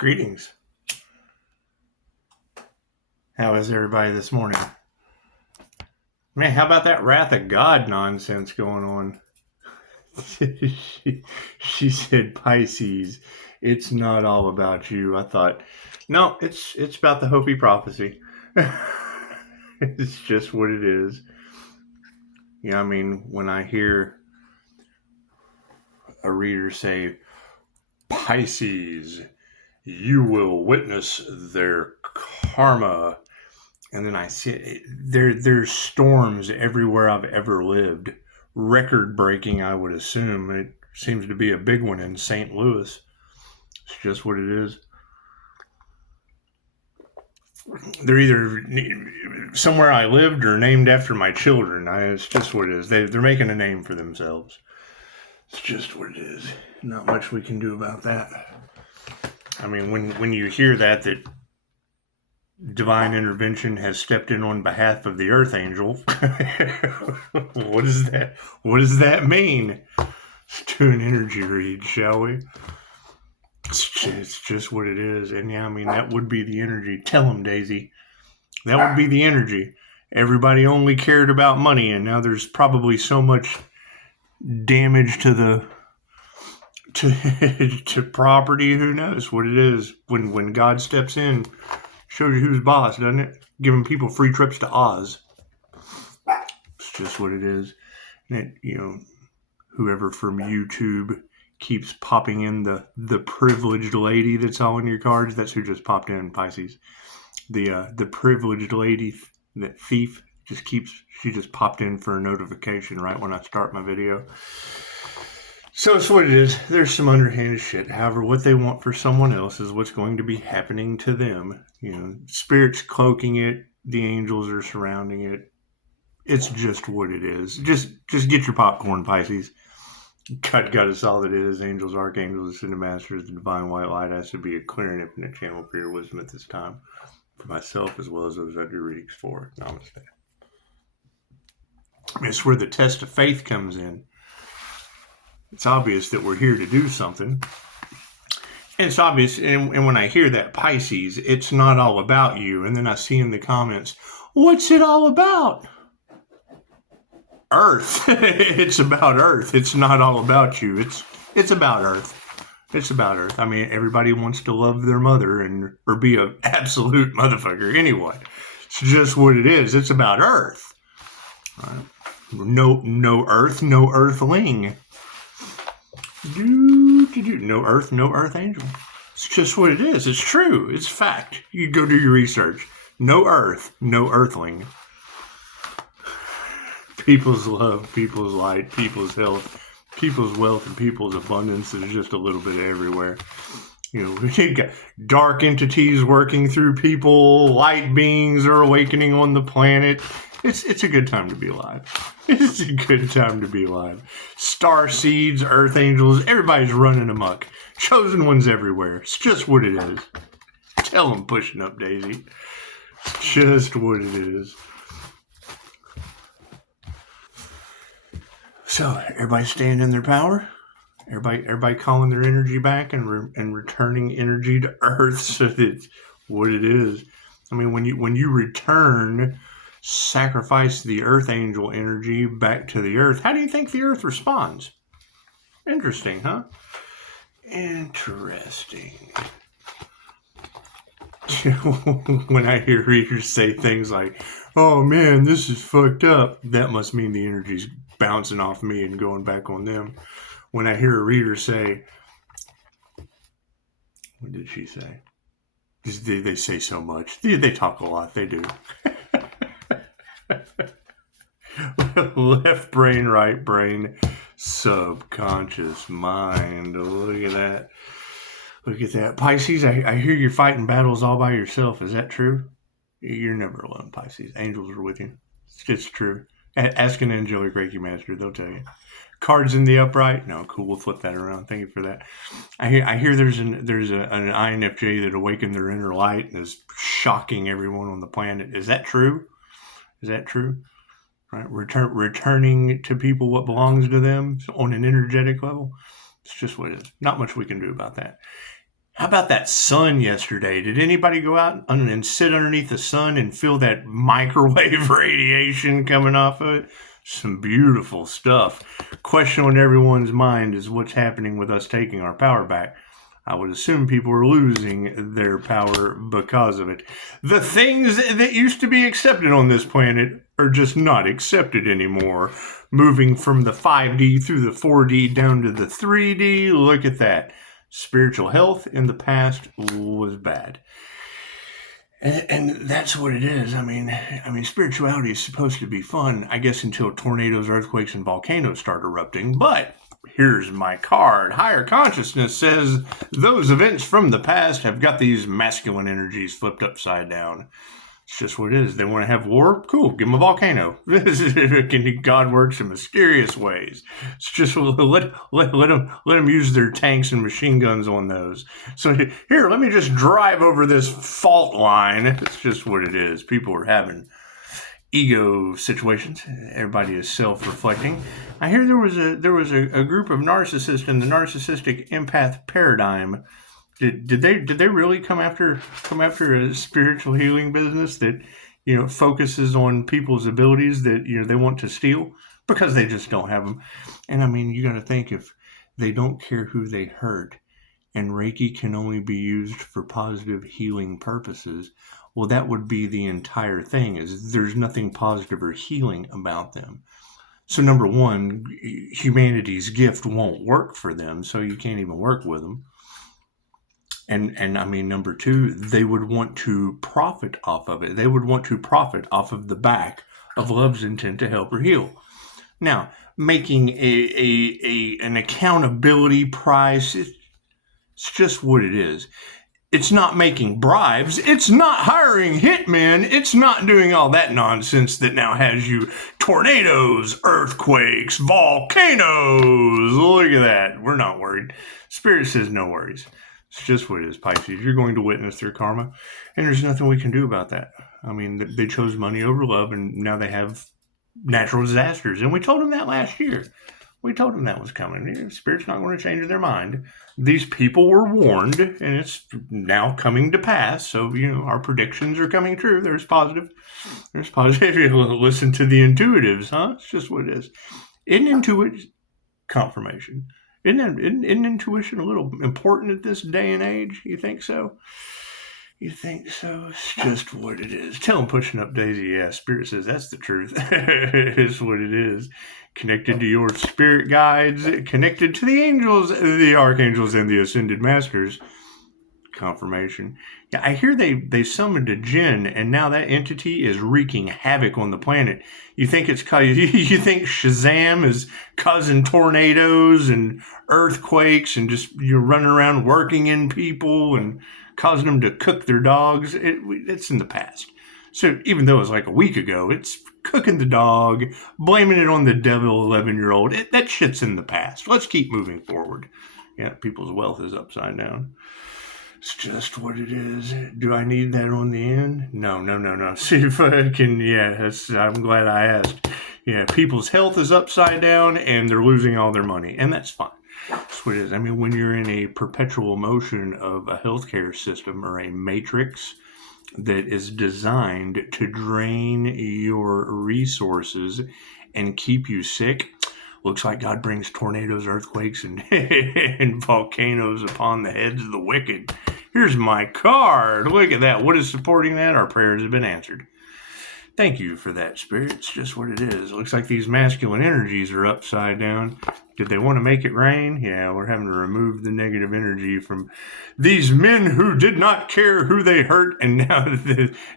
Greetings. How is everybody this morning? Man, how about that Wrath of God nonsense going on? she said, Pisces, it's not all about you. I thought, no, it's about the Hopi prophecy. It's just what it is. I mean, when I hear a reader say, Pisces, you will witness their karma. And then I see it, there's storms everywhere I've ever lived. Record breaking, I would assume. It seems to be a big one in St. Louis. It's just what it is. They're either somewhere I lived or named after my children. It's just what it is. They're making a name for themselves. It's just what it is. Not much we can do about that. I mean, when you hear that divine intervention has stepped in on behalf of the Earth Angel, what does that mean? Let's do an energy read, shall we? It's just what it is. And yeah, I mean, that would be the energy. Tell them, Daisy. That would be the energy. Everybody only cared about money, and now there's probably so much damage to to property. Who knows what it is? When God steps in, shows you who's boss, doesn't it? Giving people free trips to Oz. It's just what it is. And it, whoever from YouTube keeps popping in the privileged lady that's all in your cards, that's who just popped in, Pisces. The privileged lady, that thief, she just popped in for a notification right when I start my video. So it's what it is. There's some underhanded shit. However, what they want for someone else is what's going to be happening to them. Spirit's cloaking it. The angels are surrounding it. It's just what it is. Just get your popcorn, Pisces. God us all that is. Angels, archangels, ascended masters, the divine white light has to be a clear and infinite channel for your wisdom at this time. For myself as well as those I do readings for. Namaste. It's where the test of faith comes in. It's obvious that we're here to do something. And it's obvious, and when I hear that, Pisces, it's not all about you. And then I see in the comments, what's it all about? Earth. It's about Earth. It's not all about you. It's about Earth. It's about Earth. I mean, everybody wants to love their mother or be an absolute motherfucker anyway. It's just what it is. It's about Earth. Right? No Earth, no Earthling. No Earth, no Earth Angel. It's just what it is. It's true. It's fact. You go do your research. No Earth, no Earthling. People's love, people's light, people's health, people's wealth, and people's abundance is just a little bit everywhere. We got dark entities working through people, light beings are awakening on the planet. It's a good time to be alive. It's a good time to be alive. Star seeds, earth angels, everybody's running amok. Chosen ones everywhere. It's just what it is. Tell them, pushing up, Daisy. It's just what it is. So, everybody staying in their power? Everybody calling their energy back and returning energy to Earth, so that's what it is. I mean, when you return, sacrifice the Earth Angel energy back to the Earth, how do you think the Earth responds? Interesting, huh? Interesting. When I hear readers say things like, oh man, this is fucked up, that must mean the energy's bouncing off me and going back on them. When I hear a reader say, what did she say? They say so much. They talk a lot. They do. Left brain, right brain, subconscious mind. Look at that. Look at that. Pisces, I hear you're fighting battles all by yourself. Is that true? You're never alone, Pisces. Angels are with you. It's true. Ask an angelic Reiki master. They'll tell you. Cards in the upright. No, cool. We'll flip that around. Thank you for that. I hear there's an INFJ that awakened their inner light and is shocking everyone on the planet. Is that true? Is that true? Right? Returning to people what belongs to them on an energetic level. It's just what it is. Not much we can do about that. How about that sun yesterday? Did anybody go out and sit underneath the sun and feel that microwave radiation coming off of it? Some beautiful stuff. Question on everyone's mind is what's happening with us taking our power back. I would assume people are losing their power because of it. The things that used to be accepted on this planet are just not accepted anymore. Moving from the 5D through the 4D down to the 3D. Look at that. Spiritual health in the past was bad. And that's what it is. I mean, spirituality is supposed to be fun, I guess, until tornadoes, earthquakes, and volcanoes start erupting. But here's my card. Higher consciousness says those events from the past have got these masculine energies flipped upside down. It's just what it is. They want to have war? Cool. Give them a volcano. God works in mysterious ways. It's just let them use their tanks and machine guns on those. So here, let me just drive over this fault line. It's just what it is. People are having ego situations. Everybody is self-reflecting. I hear there was a group of narcissists in the narcissistic empath paradigm. Did they really come after a spiritual healing business that, you know, focuses on people's abilities that, you know, they want to steal because they just don't have them? And I mean, you got to think, if they don't care who they hurt and Reiki can only be used for positive healing purposes, well, that would be the entire thing, is there's nothing positive or healing about them. So number one, humanity's gift won't work for them, so you can't even work with them. And I mean, number two, they would want to profit off of it. They would want to profit off of the back of love's intent to help or heal. Now, making an accountability price, it's just what it is. It's not making bribes. It's not hiring hitmen. It's not doing all that nonsense that now has you tornadoes, earthquakes, volcanoes. Look at that. We're not worried. Spirit says no worries. It's just what it is, Pisces. You're going to witness their karma, and there's nothing we can do about that. I mean, they chose money over love, and now they have natural disasters. And we told them that last year. We told them that was coming. Spirit's not going to change their mind. These people were warned, and it's now coming to pass. So, you know, our predictions are coming true. There's positive. Listen to the intuitives, huh? It's just what it is. Isn't intuition confirmation? Isn't intuition a little important at this day and age? You think so? You think so? It's just what it is. Tell them pushing up Daisy. Yeah, Spirit says that's the truth. It's what it is. Connected to your spirit guides, connected to the angels, the archangels, and the ascended masters. Confirmation. Yeah, I hear they summoned a jinn, and now that entity is wreaking havoc on the planet. You think you think Shazam is causing tornadoes and earthquakes and just you're running around working in people and causing them to cook their dogs? It's in the past. So even though it was like a week ago, it's cooking the dog, blaming it on the devil 11-year-old. That shit's in the past. Let's keep moving forward. Yeah, people's wealth is upside down. It's just what it is. Do I need that on the end? No. See if I can, I'm glad I asked. Yeah, people's health is upside down and they're losing all their money. And that's fine. That's what it is. I mean, when you're in a perpetual motion of a healthcare system or a matrix that is designed to drain your resources and keep you sick, looks like God brings tornadoes, earthquakes, and, and volcanoes upon the heads of the wicked. Here's my card. Look at that. What is supporting that? Our prayers have been answered. Thank you for that, Spirit. It's just what it is. It looks like these masculine energies are upside down. Did they want to make it rain? Yeah, we're having to remove the negative energy from these men who did not care who they hurt, and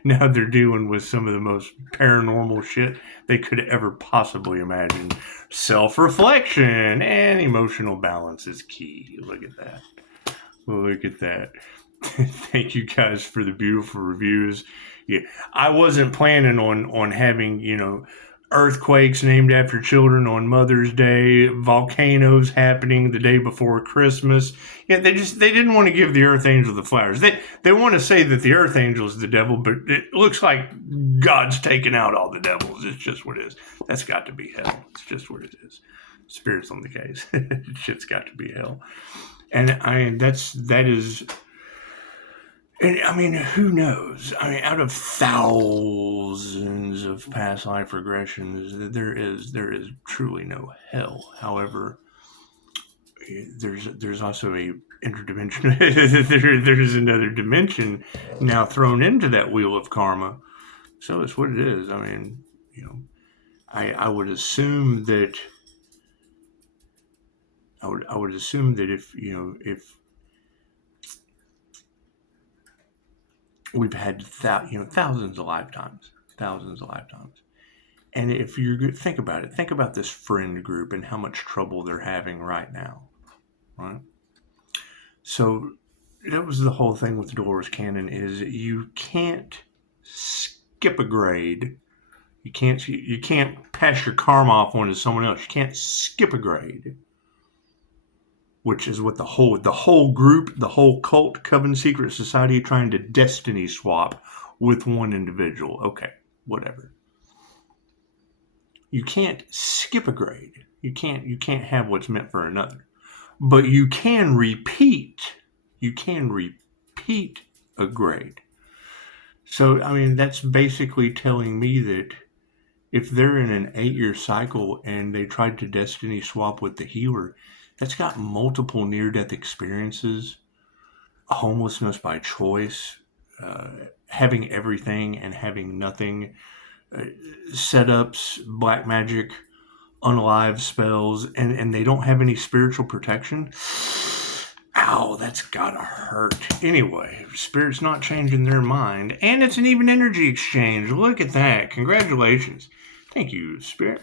now they're dealing with some of the most paranormal shit they could ever possibly imagine. Self-reflection and emotional balance is key. Look at that. Look at that. Thank you guys for the beautiful reviews. Yeah, I wasn't planning on having, you know, earthquakes named after children on Mother's Day, volcanoes happening the day before Christmas. Yeah, they didn't want to give the Earth Angel the flowers. They want to say that the Earth Angel is the devil, but it looks like God's taken out all the devils. It's just what it is. That's got to be hell. It's just what it is. Spirit's on the case. Shit's got to be hell. And that is And I mean, who knows? I mean, out of thousands of past life regressions, there is truly no hell. However, there's also a interdimensional. There's another dimension now thrown into that wheel of karma. So it's what it is. I mean, I would assume that I would assume that if we've had thousands of lifetimes, and if you think about it, think about this friend group and how much trouble they're having right now, right? So that was the whole thing with Dolores Cannon, is you can't skip a grade. You can't pass your karma off onto someone else. You can't skip a grade, which is what the whole group, the whole cult, coven, secret society, trying to destiny swap with one individual. Okay, whatever. You can't skip a grade. You can't have what's meant for another. But you can repeat. You can repeat a grade. So, I mean, that's basically telling me that if they're in an 8-year cycle and they tried to destiny swap with the healer, that's got multiple near-death experiences, homelessness by choice, having everything and having nothing, setups, black magic, unalive spells, and they don't have any spiritual protection. Ow, that's gotta hurt. Anyway, Spirit's not changing their mind, and it's an even energy exchange. Look at that. Congratulations. Thank you, Spirit.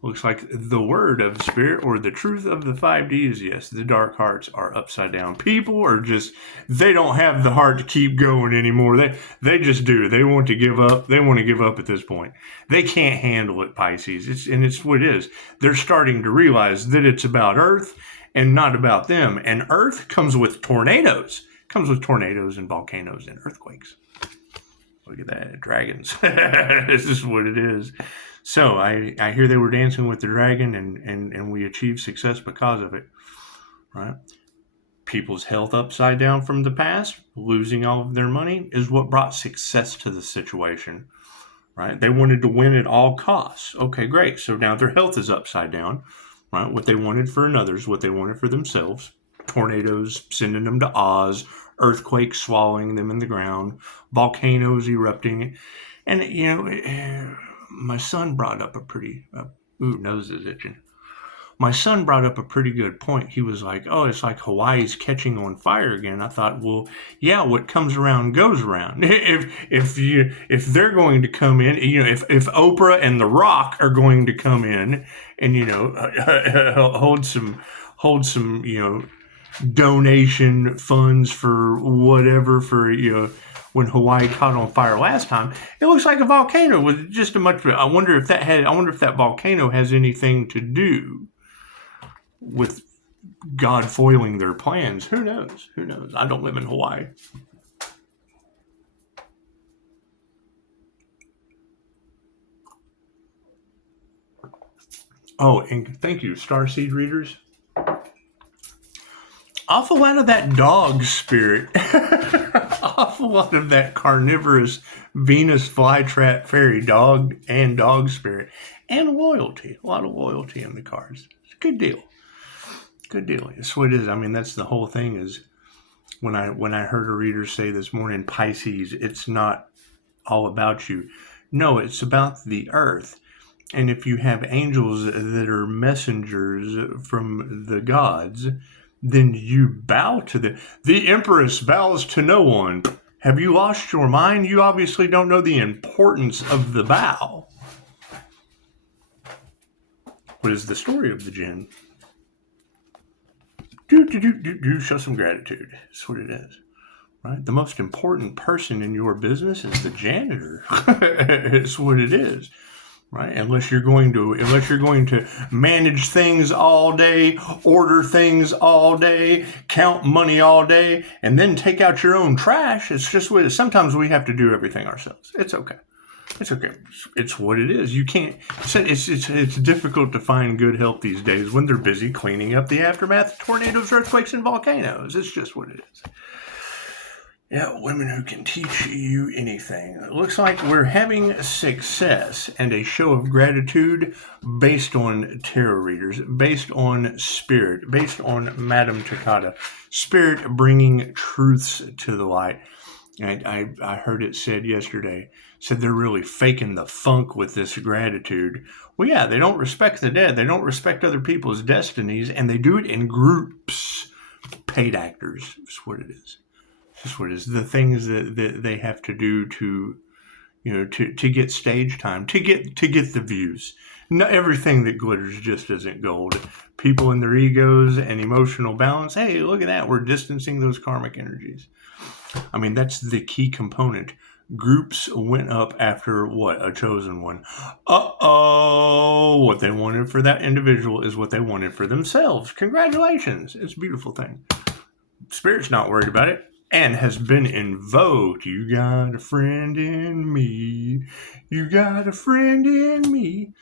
Looks like the word of Spirit, or the truth of the 5D, is yes, the dark hearts are upside down. People are just, they don't have the heart to keep going anymore. They just do. They want to give up. They want to give up at this point. They can't handle it, Pisces. It's what it is. They're starting to realize that it's about Earth and not about them. And Earth comes with tornadoes. Comes with tornadoes and volcanoes and earthquakes. Look at that, dragons. This is what it is. So I hear they were dancing with the dragon, and we achieved success because of it, right? People's health upside down from the past, losing all of their money, is what brought success to the situation, right? They wanted to win at all costs. Okay, great. So now their health is upside down, right? What they wanted for another's, what they wanted for themselves. Tornadoes sending them to Oz, earthquakes swallowing them in the ground, volcanoes erupting. And, my son brought up a pretty, nose is itching. My son brought up a pretty good point. He was like, oh, it's like Hawaii's catching on fire again. I thought, well, yeah, what comes around goes around. If they're going to come in, if Oprah and The Rock are going to come in and, hold some, donation funds for whatever, for, when Hawaii caught on fire last time, it looks like a volcano with just a much. I wonder if that volcano has anything to do with God foiling their plans. Who knows? I don't live in Hawaii. Oh, and thank you, Starseed readers. Awful lot of that dog spirit. Awful lot of that carnivorous Venus flytrap fairy dog and dog spirit. And loyalty. A lot of loyalty in the cards. It's a good deal. Good deal. That's what it is. I mean, that's the whole thing, is when I heard a reader say this morning, Pisces, it's not all about you. No, it's about the earth. And if you have angels that are messengers from the gods, then you bow to them. The Empress bows to no one. Have you lost your mind? You obviously don't know the importance of the bow. What is the story of the Jinn? Show some gratitude. That's what it is. Right? The most important person in your business is the janitor. It's what it is. Right? Unless you're going to manage things all day, order things all day, count money all day, and then take out your own trash. It's just what it is. Sometimes we have to do everything ourselves. It's okay. It's what it is. You can't. It's difficult to find good help these days when they're busy cleaning up the aftermath of tornadoes, earthquakes, and volcanoes. It's just what it is. Yeah, women who can teach you anything. It looks like we're having success and a show of gratitude based on tarot readers, based on spirit, based on Madame Takata. Spirit bringing truths to the light. I heard it said yesterday, said they're really faking the funk with this gratitude. Well, yeah, they don't respect the dead. They don't respect other people's destinies, and they do it in groups. Paid actors is what it is. That's what it is. The things that they have to do to, to get stage time, to get the views. Not everything that glitters just isn't gold. People in their egos and emotional balance. Hey, look at that. We're distancing those karmic energies. I mean, that's the key component. Groups went up after what? A chosen one. What they wanted for that individual is what they wanted for themselves. Congratulations. It's a beautiful thing. Spirit's not worried about it. And has been invoked. You got a friend in me. You got a friend in me.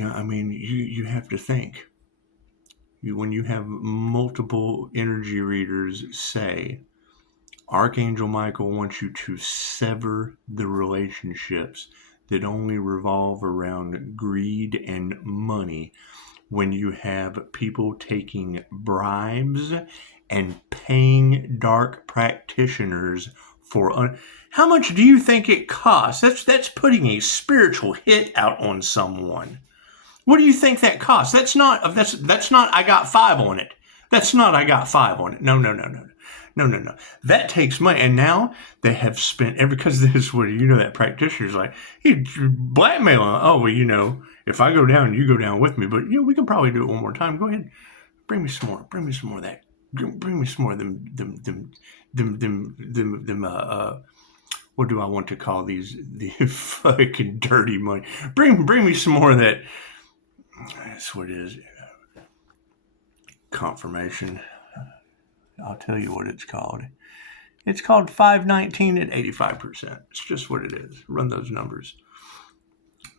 I mean, you have to think. When you have multiple energy readers say, Archangel Michael wants you to sever the relationships that only revolve around greed and money. When you have people taking bribes and paying dark practitioners for how much do you think it costs? That's putting a spiritual hit out on someone. What do you think that costs? That's not I got 5 on it. That's not I got 5 on it. No. That takes money, and now they have spent because this is what that practitioner's like, he blackmailing. Oh well, if I go down, you go down with me, but we can probably do it one more time. Go ahead, bring me some more. Bring me some more of that. Bring me some more of them. What do I want to call these? The fucking dirty money. Bring me some more of that. That's what it is. Confirmation. I'll tell you what it's called. It's called 519 at 85%. It's just what it is. Run those numbers.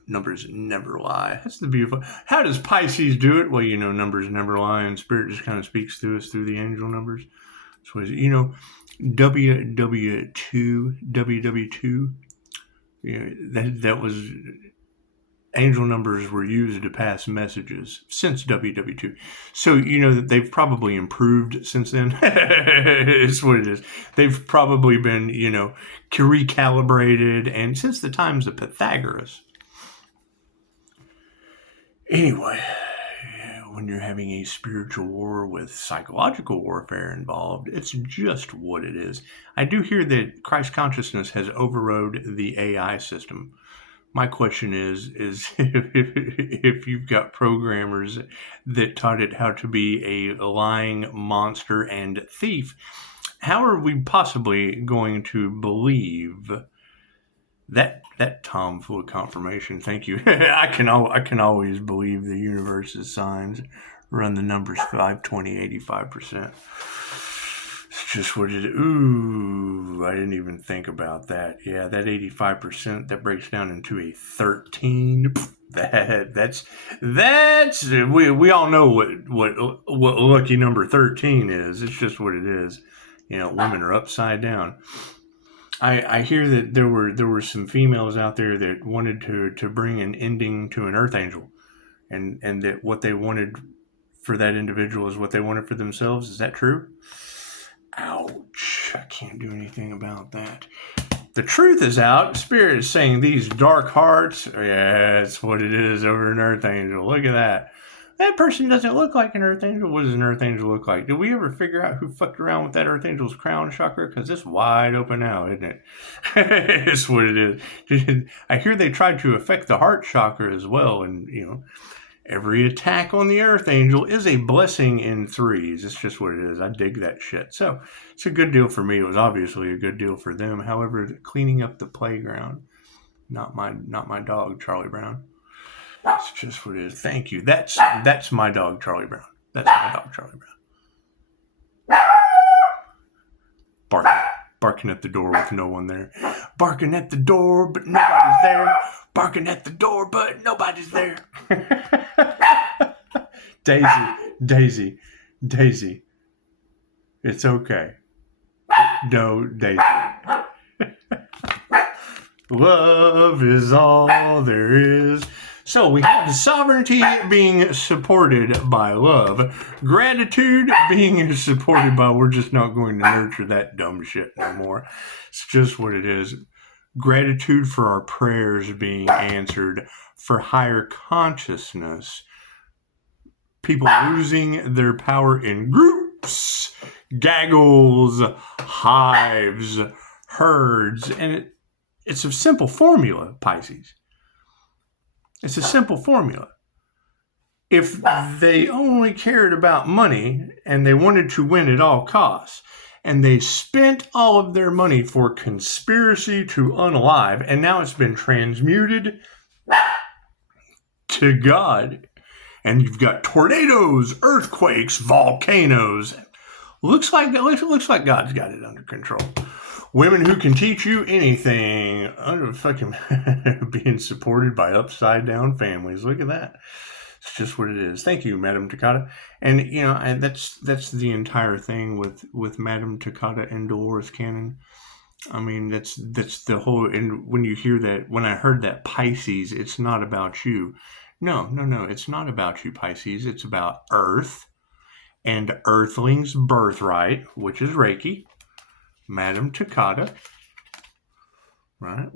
Numbers never lie. That's the beautiful. How does Pisces do it? Well, numbers never lie, and Spirit just kind of speaks to us through the angel numbers. So, WW2, that was angel numbers were used to pass messages since WW2. So, that they've probably improved since then. It's what it is. They've probably been, recalibrated, and since the times of Pythagoras. Anyway, when you're having a spiritual war with psychological warfare involved, it's just what it is. I do hear that Christ consciousness has overrode the AI system. My question is if you've got programmers that taught it how to be a lying monster and thief, how are we possibly going to believe that tomfool confirmation? Thank you. I can always believe the universe's signs. Run the numbers 520, 85%. It's just what it is. Ooh, I didn't even think about that. Yeah, that 85%, that breaks down into a 13. That's we all know what lucky number 13 is. It's just what it is. Women are upside down. I hear that there were some females out there that wanted to bring an ending to an earth angel, and that what they wanted for that individual is what they wanted for themselves. Is that true? Ouch! I can't do anything about that. The truth is out. Spirit is saying these dark hearts. Yeah, that's what it is over an earth angel. Look at that. That person doesn't look like an earth angel. What does an earth angel look like? Did we ever figure out who fucked around with that earth angel's crown chakra? Because it's wide open now, isn't it? It's what it is. I hear they tried to affect the heart chakra as well. And, every attack on the earth angel is a blessing in threes. It's just what it is. I dig that shit. So it's a good deal for me. It was obviously a good deal for them. However, cleaning up the playground, not my dog, Charlie Brown. That's just what it is. Thank you. That's my dog, Charlie Brown. That's my dog, Charlie Brown. Barking at the door with no one there. Barking at the door, but nobody's there. Barking at the door, but nobody's there. Daisy. It's okay. No, they. Love is all there is. So we have sovereignty being supported by love. Gratitude being supported by we're just not going to nurture that dumb shit no more. It's just what it is. Gratitude for our prayers being answered, for higher consciousness. People losing their power in groups, gaggles, hives, herds, and it's a simple formula, Pisces. It's a simple formula. If they only cared about money and they wanted to win at all costs, and they spent all of their money for conspiracy to unalive, and now it's been transmuted to God, and you've got tornadoes, earthquakes, volcanoes. Looks like God's got it under control. Women who can teach you anything, under fucking being supported by upside down families. Look at that. It's just what it is. Thank you, Madame Takata. And and that's the entire thing with Madame Takata and Dolores Cannon. I mean, that's the whole. And when you hear that, when I heard that Pisces, it's not about you. No, it's not about you, Pisces. It's about Earth and Earthlings' birthright, which is Reiki. Madame Takata, right?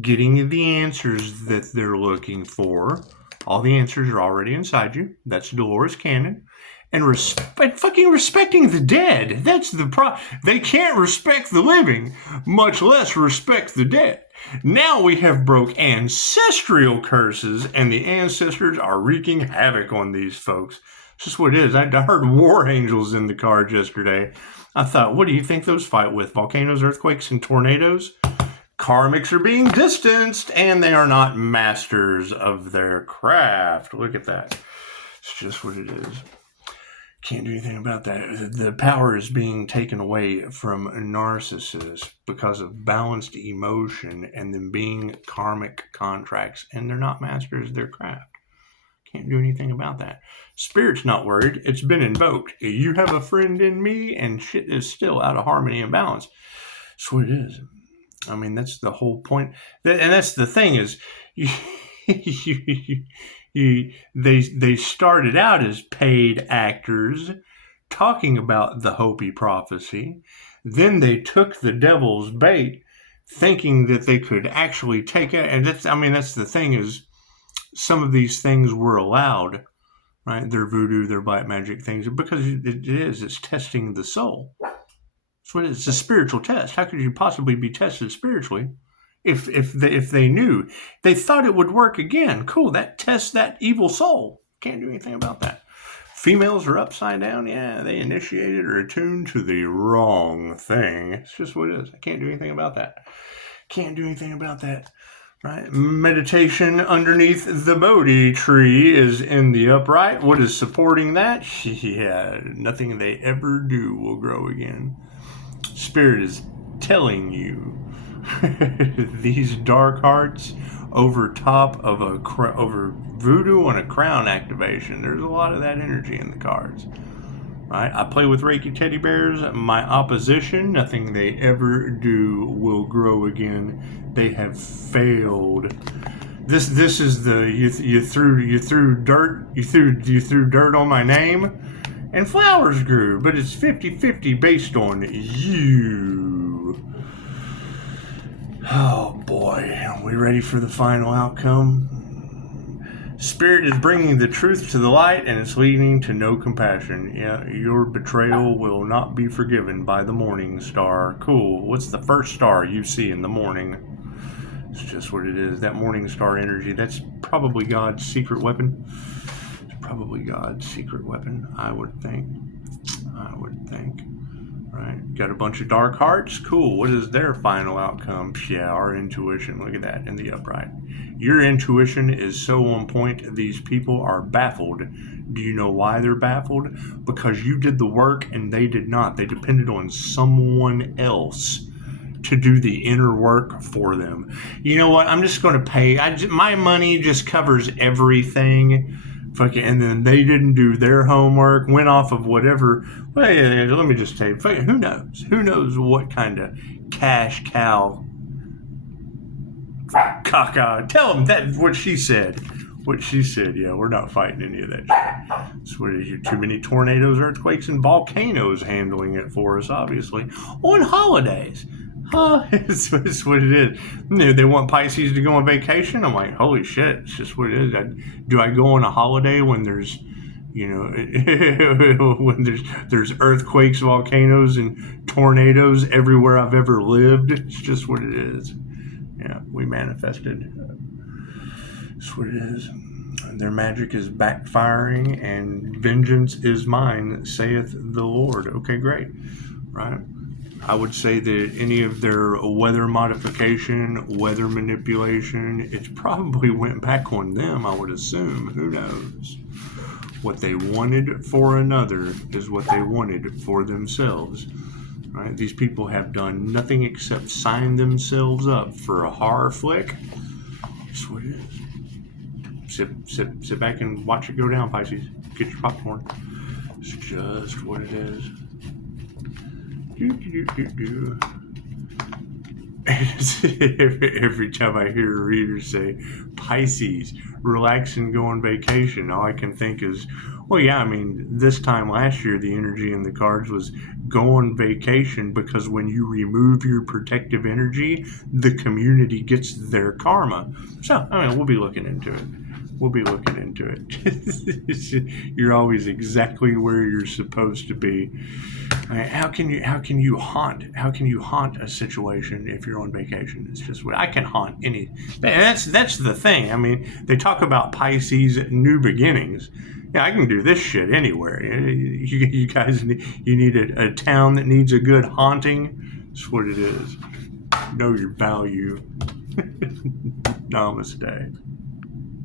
Getting the answers that they're looking for. All the answers are already inside you. That's Dolores Cannon. And fucking respecting the dead. That's the problem. They can't respect the living, much less respect the dead. Now we have broke ancestral curses, and the ancestors are wreaking havoc on these folks. It's just what it is. I heard war angels in the cards yesterday. I thought, what do you think those fight with? Volcanoes, earthquakes, and tornadoes? Karmics are being distanced, and they are not masters of their craft. Look at that. It's just what it is. Can't do anything about that. The power is being taken away from narcissists because of balanced emotion and them being karmic contracts, and they're not masters of their craft. Can't do anything about that. Spirit's not worried. It's been invoked. You have a friend in me, and shit is still out of harmony and balance. That's what it is. I mean, that's the whole point. And that's the thing is, they started out as paid actors talking about the Hopi prophecy. Then they took the devil's bait, thinking that they could actually take it. And that's the thing is, some of these things were allowed, right? They're voodoo, they're black magic things, because it's testing the soul. That's what it is. It's a spiritual test. How could you possibly be tested spiritually if they knew? They thought it would work again. Cool, that tests that evil soul. Can't do anything about that. Females are upside down. Yeah, they initiated or attuned to the wrong thing. It's just what it is. I can't do anything about that. Can't do anything about that. Right? Meditation underneath the Bodhi tree is in the upright. What is supporting that? Yeah, nothing they ever do will grow again. Spirit is telling you these dark hearts over top of over voodoo on a crown activation. There's a lot of that energy in the cards. Right? I play with Reiki teddy bears. My opposition, nothing they ever do will grow again. They have failed. This is the you threw dirt on my name, and flowers grew, but it's 50-50 based on you. Oh boy, are we ready for the final outcome? Spirit is bringing the truth to the light, and it's leading to no compassion. Yeah, your betrayal will not be forgiven by the morning star. Cool. What's the first star you see in the morning? It's just what it is. That morning star energy, that's probably God's secret weapon. It's probably God's secret weapon, I would think. Right? Got a bunch of dark hearts? Cool. What is their final outcome? Yeah, our intuition. Look at that in the upright. Your intuition is so on point, these people are baffled. Do you know why they're baffled? Because you did the work and they did not. They depended on someone else to do the inner work for them. You know what? I'm just going to pay. My money just covers everything. Fucking, and then they didn't do their homework, went off of whatever. Well, yeah, let me just tell you, fucking, who knows? Who knows what kind of cash cow caca? Tell them that what she said. What she said. Yeah, we're not fighting any of that shit. That's what it is. Too many tornadoes, earthquakes, and volcanoes handling it for us, obviously. On holidays. It's what it is. You know, they want Pisces to go on vacation. I'm like, holy shit, it's just what it is. Do I go on a holiday when there's, you know, when there's earthquakes, volcanoes, and tornadoes everywhere I've ever lived? It's just what it is. Yeah, we manifested. That's what it is. Their magic is backfiring, and vengeance is mine, saith the Lord. Okay, great. Right? I would say that any of their weather modification, weather manipulation, it's probably went back on them, I would assume. Who knows? What they wanted for another is what they wanted for themselves. Right? These people have done nothing except sign themselves up for a horror flick. That's what it is. Sit back and watch it go down, Pisces. Get your popcorn. It's just what it is. Every time I hear a reader say Pisces, relax and go on vacation, all I can think is, well, yeah, I mean, this time last year, the energy in the cards was go on vacation, because when you remove your protective energy, the community gets their karma. So, I mean, we'll be looking into it. We'll be looking into it. You're always exactly where you're supposed to be. How can you haunt a situation if you're on vacation? It's just what I can haunt any. That's the thing. I mean, they talk about Pisces new beginnings. Yeah, I can do this shit anywhere. You guys, you need a town that needs a good haunting. That's what it is. Know your value. Namaste.